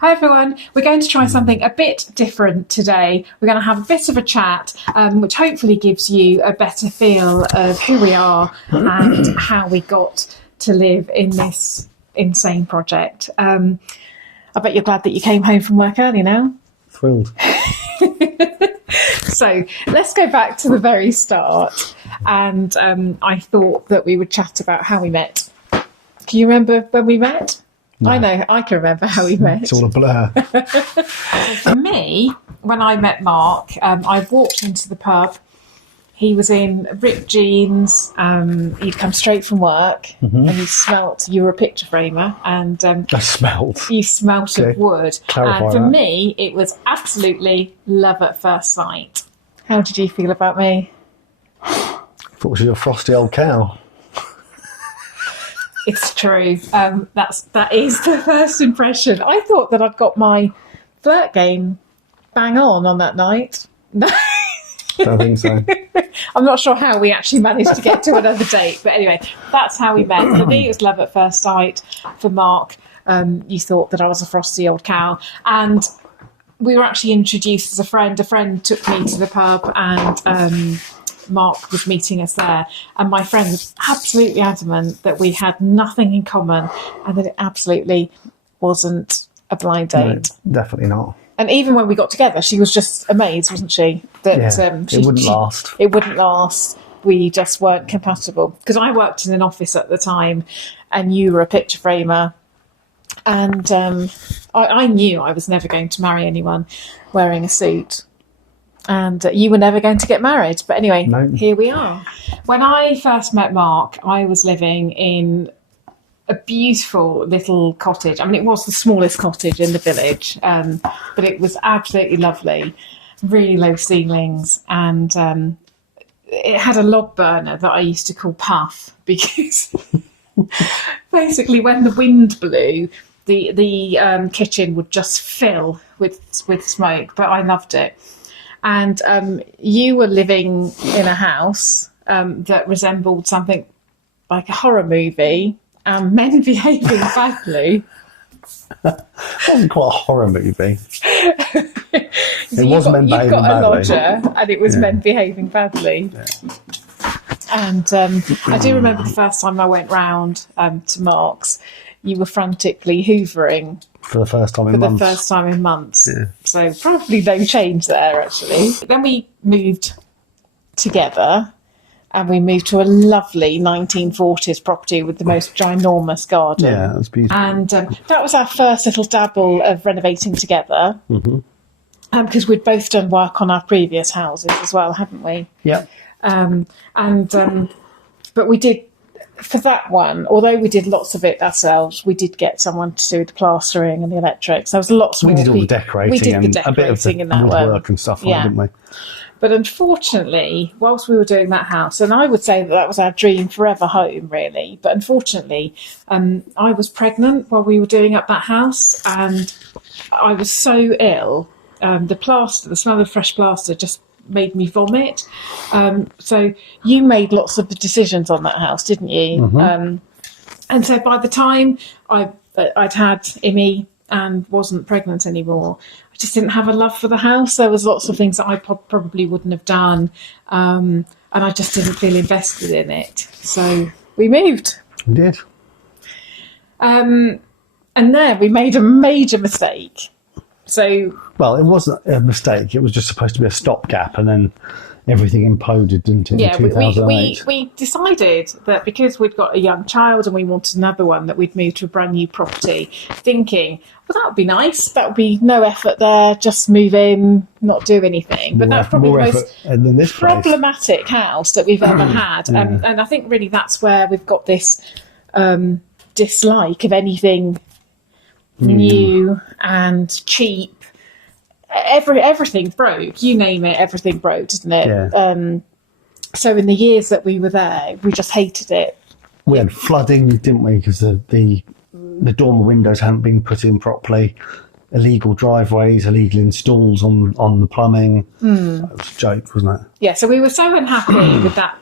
Hi everyone, we're going to try something a bit different today. We're going to have a bit of a chat, which hopefully gives you a better feel of who we are and how we got to live in this insane project. I bet you're glad that you came home from work early now. Thrilled. So let's go back to the very start. And I thought that we would chat about how we met. Can you remember when we met? No. I know, I can remember how we met. It's all a blur. For me, when I met Mark, I walked into the pub. He was in ripped jeans. He'd come straight from work, and he smelt. You were a picture framer, and I smelt. You smelt of wood. And for me, it was absolutely love at first sight. How did you feel about me? I thought she was a frosty old cow. It's true. That is the first impression. I thought that I'd got my flirt game bang on that night. No. I think so. I'm not sure how we actually managed to get to another date, but anyway, that's how we met. For me, it was love at first sight. For Mark, you thought that I was a frosty old cow, and we were actually introduced as a friend. A friend took me to the pub, and Mark was meeting us there, and my friend was absolutely adamant that we had nothing in common and that it absolutely wasn't a blind date. No, definitely not. And even when we got together, she was just amazed, wasn't she? That it wouldn't last. It wouldn't last. We just weren't compatible. Because I worked in an office at the time, and you were a picture framer. And I knew I was never going to marry anyone wearing a suit. And you were never going to get married. But anyway, Here we are. When I first met Mark, I was living in a beautiful little cottage. I mean, it was the smallest cottage in the village, but it was absolutely lovely. Really low ceilings. And it had a log burner that I used to call Puff, because basically when the wind blew, the kitchen would just fill with smoke, but I loved it. And you were living in a house that resembled something like a horror movie, men behaving badly. It wasn't quite a horror movie. It was men behaving badly. You've got a lodger, and it was men behaving badly. Yeah. And I do remember the first time I went round to Mark's, you were frantically hoovering. For the first time in months. Yeah. So probably no change there, actually. Then we moved together, and we moved to a lovely 1940s property with the most ginormous garden. Yeah, that was beautiful. And that was our first little dabble of renovating together. Mm-hmm. Because we'd both done work on our previous houses as well, hadn't we? Yeah. But we did, for that one, although we did lots of it ourselves, we did get someone to do the plastering and the electrics. There was lots more. We did all the decorating. We did the decorating and a bit of the woodwork and stuff, didn't we? But unfortunately, whilst we were doing that house, and I would say that was our dream forever home, really. But unfortunately, I was pregnant while we were doing up that house, and I was so ill. The smell of fresh plaster just made me vomit. So you made lots of the decisions on that house, didn't you? Mm-hmm. And so by the time I'd had Imi and wasn't pregnant anymore, I just didn't have a love for the house. There was lots of things that I probably wouldn't have done, and I just didn't feel invested in it. So we moved. We did. And then we made a major mistake. Well, it wasn't a mistake. It was just supposed to be a stopgap, and then everything imploded, didn't it, in 2008? We decided that because we'd got a young child and we wanted another one, that we'd move to a brand new property, thinking, well, that would be nice. That would be no effort there, just move in, not do anything. But that's probably the most problematic house that we've ever had. And I think really that's where we've got this dislike of anything new and cheap. Everything broke. You name it, everything broke, didn't it? Yeah. So in the years that we were there, we just hated it. We had flooding, didn't we? Because the dormer windows hadn't been put in properly. Illegal driveways, illegal installs on the plumbing. That was a joke, wasn't it? Yeah. So we were so unhappy with that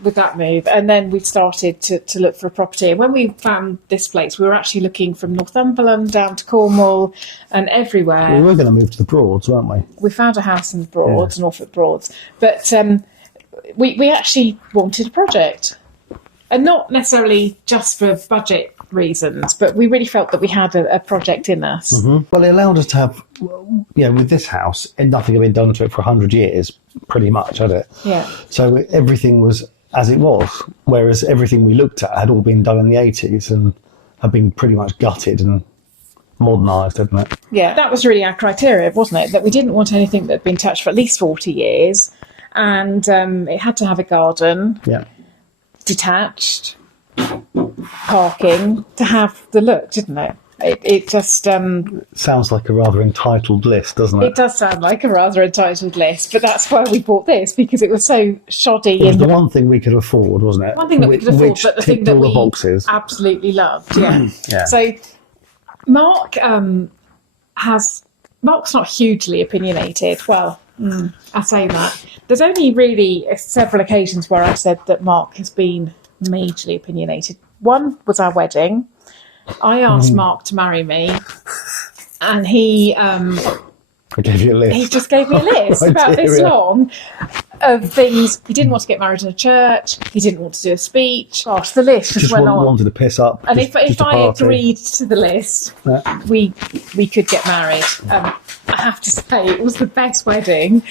with that move, and then we started to look for a property. And when we found this place, we were actually looking from Northumberland down to Cornwall and everywhere. We were going to move to the Broads, weren't we? We found a house in the Broads, Norfolk Broads, but we actually wanted a project, and not necessarily just for budget reasons, but we really felt that we had a project in us. Well, it allowed us to have, with this house, and nothing had been done to it for 100 years, pretty much, had it? Yeah. So everything was as it was, whereas everything we looked at had all been done in the 80s and had been pretty much gutted and modernised, hadn't it? Yeah, that was really our criteria, wasn't it? That we didn't want anything that had been touched for at least 40 years, and it had to have a garden, detached, parking, to have the look, didn't it? It just sounds like a rather entitled list, doesn't it? It does sound like a rather entitled list, but that's why we bought this, because it was so shoddy. It was the one thing we could afford, wasn't it? One thing that we could afford, which but the thing that we boxes. Absolutely loved. Yeah. Yeah. So Mark's not hugely opinionated. Well, I say that. There's only really several occasions where I've said that Mark has been majorly opinionated. One was our wedding. I asked Mark to marry me, and he I gave you a list. He just gave me a list about this long of things. He didn't want to get married in a church. He didn't want to do a speech. Gosh, the list just went on. Wanted to piss up. And if I agreed to the list, we could get married. I have to say, it was the best wedding.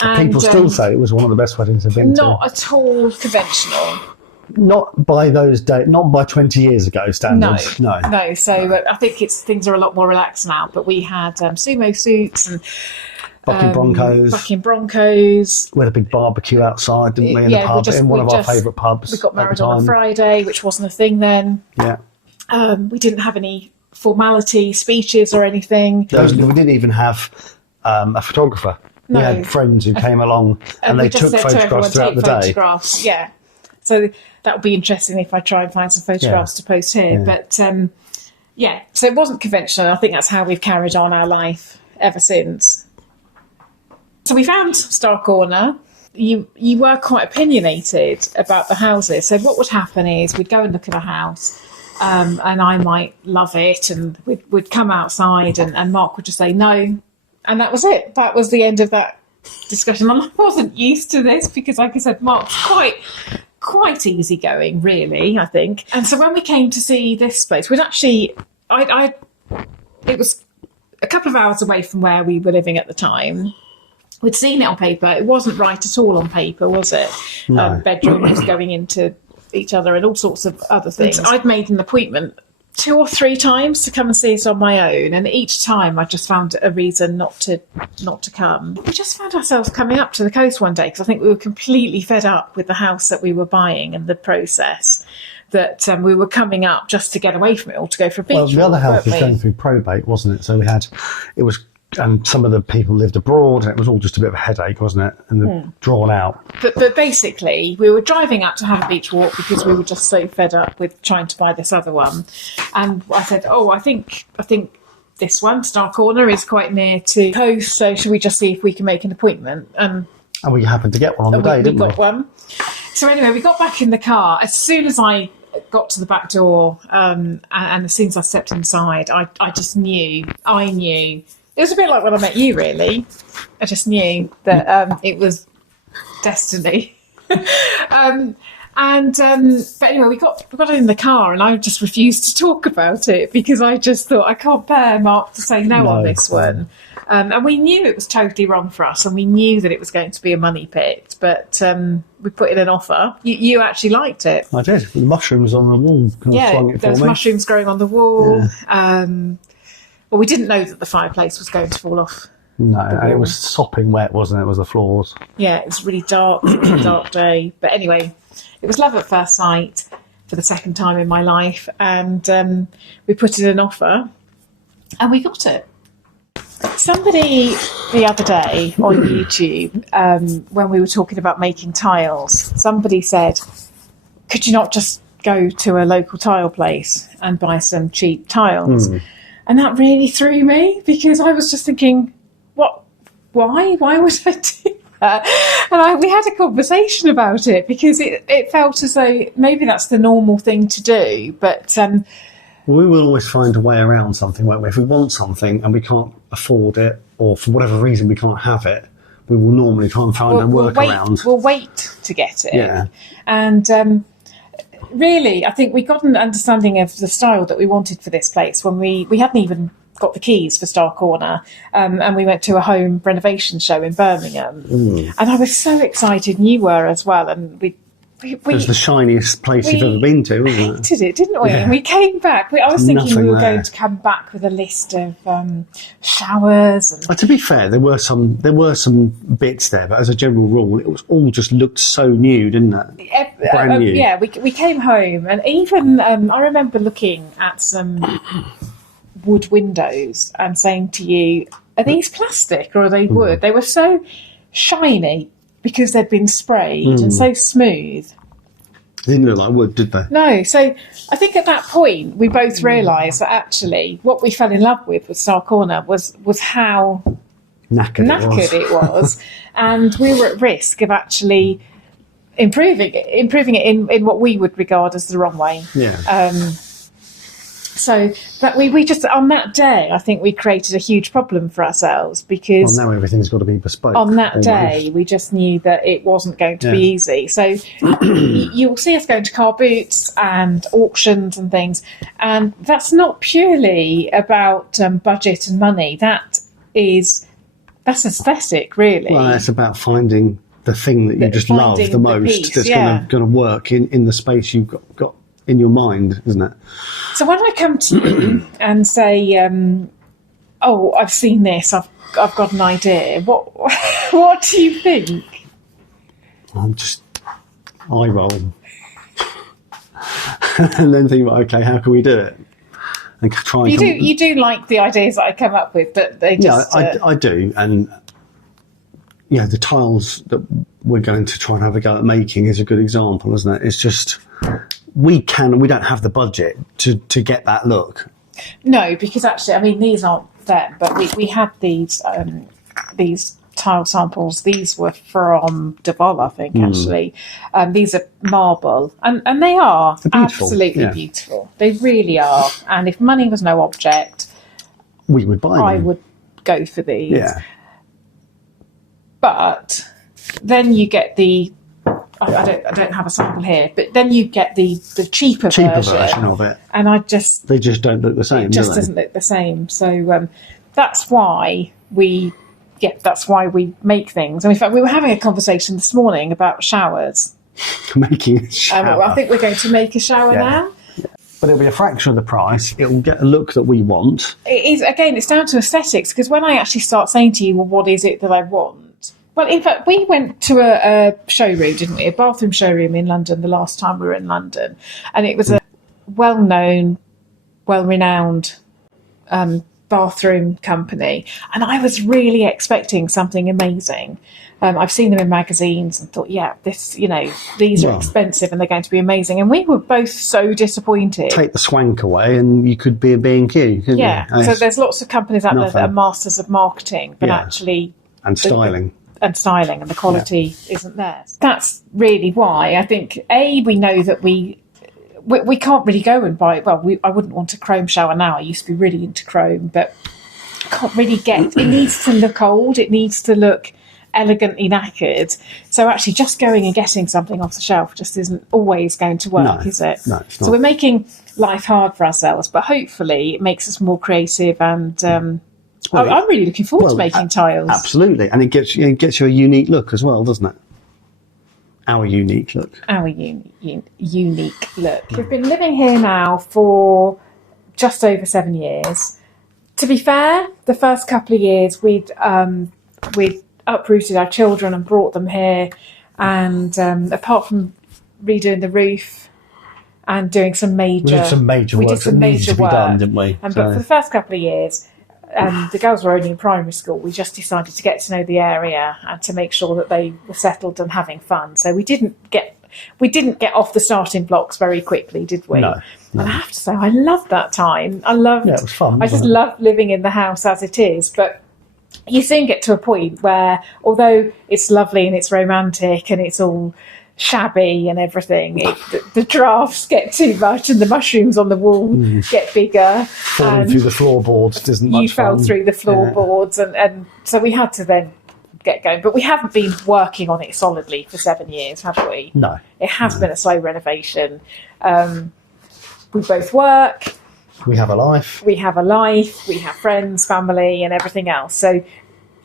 And, people still say it was one of the best weddings I've been to. Not at all conventional. Not by those days, not by 20 years ago standards. No. So I think things are a lot more relaxed now. But we had sumo suits and Bucking Broncos. We had a big barbecue outside, didn't we? In the pub, in one of our favourite pubs. We got married on a Friday, which wasn't a thing then. Yeah. We didn't have any formality speeches or anything. We didn't even have a photographer. No. We had friends who came along and they took photographs throughout the day. Yeah. So that would be interesting if I try and find some photographs to post here. Yeah. But so it wasn't conventional. I think that's how we've carried on our life ever since. So we found Starre Corner. You were quite opinionated about the houses. So what would happen is we'd go and look at a house, and I might love it, and we'd come outside, and Mark would just say no, and that was it. That was the end of that discussion. And I wasn't used to this because, like I said, Mark's quite easygoing, really, I think. And so when we came to see this place, we'd actually, it was a couple of hours away from where we were living at the time. We'd seen it on paper. It wasn't right at all on paper, was it? No. Bedrooms going into each other and all sorts of other things. I'd made an appointment 2 or 3 times to come and see it on my own, and each time I just found a reason not to come. We just found ourselves coming up to the coast one day because I think we were completely fed up with the house that we were buying and the process, that we were coming up just to get away from it or to go for a beach walk. Well, the other house was going through probate, wasn't it? So and some of the people lived abroad, and it was all just a bit of a headache, wasn't it? And drawn out. But basically, we were driving out to have a beach walk because we were just so fed up with trying to buy this other one. And I said, I think this one, Starre Corner, is quite near to the coast, so should we just see if we can make an appointment? And we happened to get one on the day, didn't we? We got one. So anyway, we got back in the car. As soon as I got to the back door, and as soon as I stepped inside, I just knew. It was a bit like when I met you, really. I just knew that it was destiny. But anyway, we got in the car, and I just refused to talk about it because I just thought I can't bear Mark to say no on this one. And we knew it was totally wrong for us, and we knew that it was going to be a money pit. But we put in an offer. You actually liked it. I did. The mushrooms on the wall kind of swung it for me. There was mushrooms growing on the wall. Yeah. Well, we didn't know that the fireplace was going to fall off. No, and it was sopping wet, wasn't it? It was the floors. Yeah, it was really dark, dark day. But anyway, it was love at first sight for the second time in my life. And we put in an offer and we got it. Somebody the other day on YouTube, when we were talking about making tiles, somebody said, could you not just go to a local tile place and buy some cheap tiles? And that really threw me because I was just thinking, what? Why? Why would I do We had a conversation about it because it felt as though maybe that's the normal thing to do, but we will always find a way around something, won't we? If we want something and we can't afford it, or for whatever reason we can't have it, we will normally try and find a workaround. We'll wait to get it. Yeah. And really, I think we got an understanding of the style that we wanted for this place when we hadn't even got the keys for Starre Corner, and we went to a home renovation show in Birmingham. And I was so excited, and you were as well, and it was the shiniest place you've ever been to, wasn't it? Hated it, didn't we? Yeah. And we came back. I was thinking we were going to come back with a list of showers. And to be fair, there were some bits there, but as a general rule, it was all just looked so new, didn't it? Brand new. Yeah, we came home, and even I remember looking at some wood windows and saying to you, "Are these plastic or are they wood?" They were so shiny because they'd been sprayed and so smooth. They didn't look like wood, did they? No. So I think at that point we both realised that actually what we fell in love with Starre Corner was how knackered it was. And we were at risk of actually improving it in what we would regard as the wrong way. Yeah. So that we just, on that day, I think we created a huge problem for ourselves because now everything's got to be bespoke. on that day, we just knew that it wasn't going to be easy. So you'll see us going to car boots and auctions and things. And that's not purely about budget and money. That's aesthetic, really. Well, it's about finding the thing that you just love the most that's going to work in the space you've got in your mind, isn't it? So when I come to you and say, "Oh, I've seen this. I've got an idea," what do you think? I'm just eye roll, and then think, okay, how can we do it? And try. You do like the ideas that I come up with, but they just I do, and the tiles that we're going to try and have a go at making is a good example, isn't it? It's just. We don't have the budget to get that look. No, because actually, I mean, these aren't them, but we had these tile samples. These were from Devol, I think, actually. These are marble, and they are absolutely beautiful. They really are. And if money was no object, we would buy them. I would go for these. Yeah. But then you get the... I don't have a sample here, but then you get the cheaper version of it, and they just don't look the same. It just doesn't look the same. So that's why we make things. And in fact, we were having a conversation this morning about showers. Making a shower. I think we're going to make a shower now. But it'll be a fraction of the price. It will get a look that we want. It is, again, it's down to aesthetics, because when I actually start saying to you, well, what is it that I want? Well, in fact, we went to a showroom, didn't we? A bathroom showroom in London the last time we were in London. And it was a well-known, well-renowned bathroom company. And I was really expecting something amazing. I've seen them in magazines and thought, these are expensive and they're going to be amazing. And we were both so disappointed. Take the swank away and you could be a B&Q, couldn't you? So there's lots of companies out there that are masters of marketing, but actually... And styling. And the quality isn't there. That's really why I think we know that we can't really go and buy. Well, I wouldn't want a chrome shower now. I used to be really into chrome, but can't really get. It needs to look old. It needs to look elegantly knackered. So actually, just going and getting something off the shelf just isn't always going to work, is it? No, it's not. So we're making life hard for ourselves, but hopefully, it makes us more creative and. I'm really looking forward to making tiles. Absolutely, and it gets you a unique look as well, doesn't it? Our unique look. Our unique look. We've been living here now for just over 7 years. To be fair, the first couple of years we'd uprooted our children and brought them here, and apart from redoing the roof and doing some major, we did some major work that needed to be done, didn't we? But for the first couple of years. The girls were only in primary school. We just decided to get to know the area and to make sure that they were settled and having fun. So we didn't get off the starting blocks very quickly, did we? No. And I have to say, I loved that time. It was fun. I just loved living in the house as it is. But you soon get to a point where, although it's lovely and it's romantic and it's all shabby and everything, the drafts get too much and the mushrooms on the wall get bigger. Falling through the floorboards isn't much fun. You fell through the floorboards, and so we had to then get going. But we haven't been working on it solidly for 7 years, have we? No. It has been a slow renovation. We both work. We have a life. We have friends, family, and everything else. So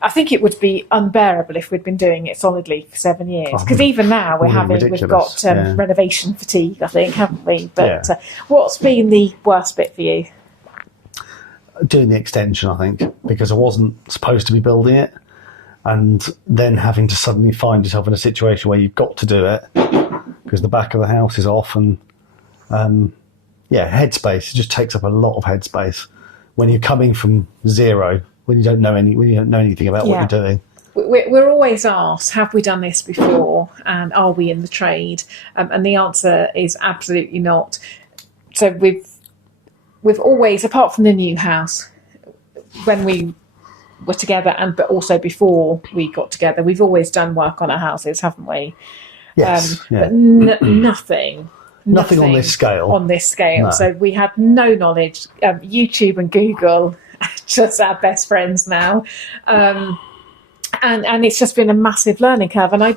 I think it would be unbearable if we'd been doing it solidly for 7 years. Because even now we've got renovation fatigue, I think, haven't we? But what's been the worst bit for you? Doing the extension, I think, because I wasn't supposed to be building it, and then having to suddenly find yourself in a situation where you've got to do it because the back of the house is off, and headspace. It just takes up a lot of headspace when you're coming from zero, when you don't know anything about what you're doing. We're always asked, have we done this before, and are we in the trade? And the answer is absolutely not. So we've always, apart from the new house, when we were together, but also before we got together, we've always done work on our houses, haven't we? Yes. But nothing on this scale. No. So we had no knowledge. YouTube and Google are just our best friends now. And it's just been a massive learning curve. And I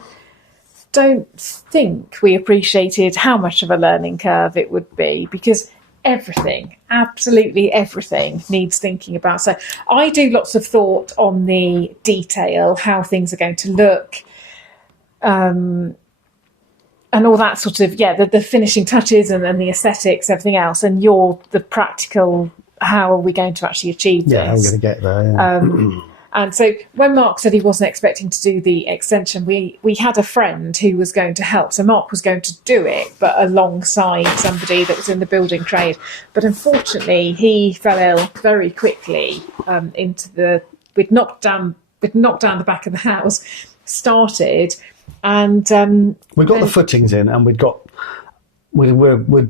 don't think we appreciated how much of a learning curve it would be, because everything, absolutely everything, needs thinking about. So I do lots of thought on the detail, how things are going to look, and all that sort of, the finishing touches and the aesthetics, everything else. And you're the practical, how are we going to actually achieve this? Yeah, how are we going to get there? Yeah. And so when Mark said he wasn't expecting to do the extension, we had a friend who was going to help. So Mark was going to do it, but alongside somebody that was in the building trade. But unfortunately, he fell ill very quickly. We'd knocked down the back of the house, started, and we got the footings in, and we'd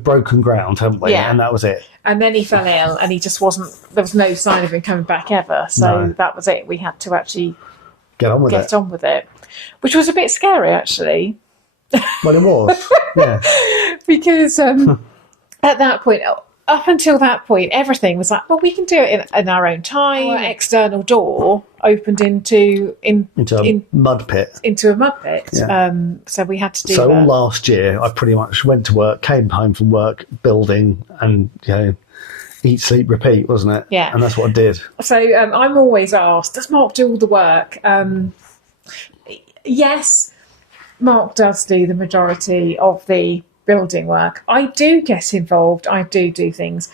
broken ground, haven't we? Yeah. And that was it. And then he fell ill, and he just wasn't. There was no sign of him coming back ever. So that was it. We had to actually get on with it, which was a bit scary, actually. Well, it was, yeah. Because at that point, up until that point, everything was like, well, we can do it in our own time. Our external door opened into a mud pit. Into a mud pit. Yeah. So we had to do that. So all last year, I pretty much went to work, came home from work, building, and eat, sleep, repeat, wasn't it? Yeah. And that's what I did. So I'm always asked, does Mark do all the work? Yes, Mark does do the majority of the building work. I do get involved. I do things.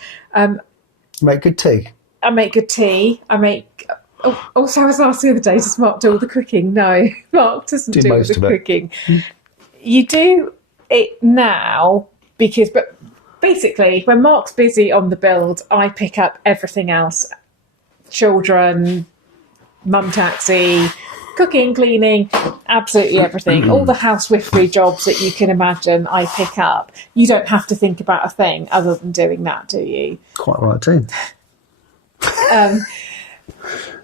Make good tea. I make good tea. Also, I was asked the other day, does Mark do all the cooking? No, Mark doesn't do all the cooking. You do it now but basically, when Mark's busy on the build, I pick up everything else. Children, mum taxi, cooking, cleaning, absolutely everything. All the housewifery jobs that you can imagine, I pick up. You don't have to think about a thing other than doing that, do you? Quite right too.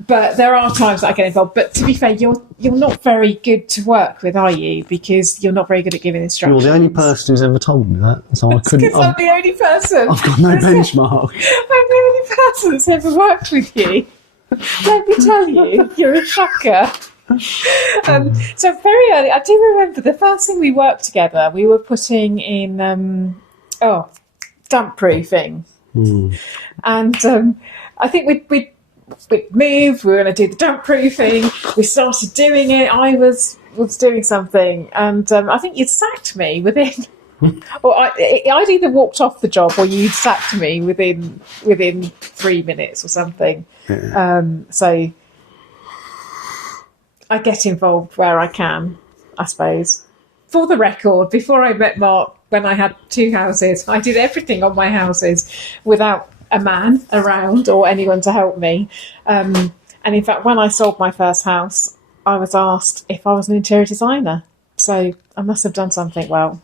But there are times that I get involved. But to be fair, you're not very good to work with, are you? Because you're not very good at giving instructions. You're the only person who's ever told me that, so I couldn't. Because I'm the only person. I've got no benchmark. I'm the only person that's ever worked with you. Let me tell you, you're a shocker. So very early, I do remember the first thing we worked together. We were putting in damp proofing, and I think we'd moved. We were going to do the damp proofing. We started doing it. I was doing something, and I think you'd sacked me within. Or I'd either walked off the job, or you'd sacked me within 3 minutes or something. Yeah. So I get involved where I can, I suppose. For the record, before I met Mark, when I had 2 houses, I did everything on my houses without a man around or anyone to help me. And in fact, when I sold my first house, I was asked if I was an interior designer. So I must have done something well.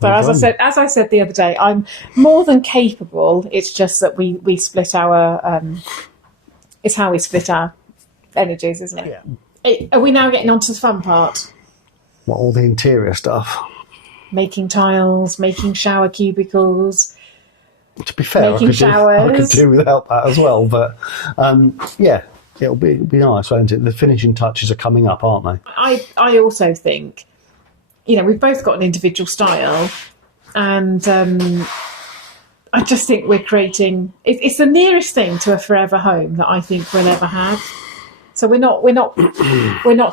So as I said the other day, I'm more than capable. It's just that we split our. It's how we split our energies, isn't it? Yeah. Are we now getting on to the fun part? What, all the interior stuff? Making tiles, making shower cubicles. To be fair, I Making could showers. do without that as well. But yeah, it'll be nice, won't it? The finishing touches are coming up, aren't they? I also think, you know, we've both got an individual style, and I just think we're creating. It's the nearest thing to a forever home that I think we'll ever have. So we're not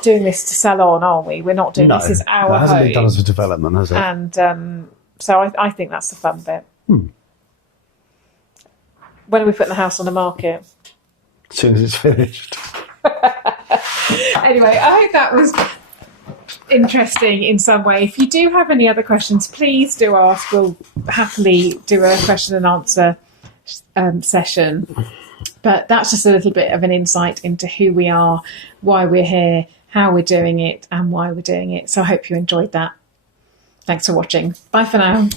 doing this to sell on, are we? We're not doing this as our home. It hasn't been done as a development, has it? And so I think that's the fun bit. When are we putting the house on the market? As soon as it's finished. Anyway, I hope that was interesting in some way. If you do have any other questions, please do ask. We'll happily do a question and answer session. But that's just a little bit of an insight into who we are, why we're here, how we're doing it, and why we're doing it. So I hope you enjoyed that. Thanks for watching. Bye for now.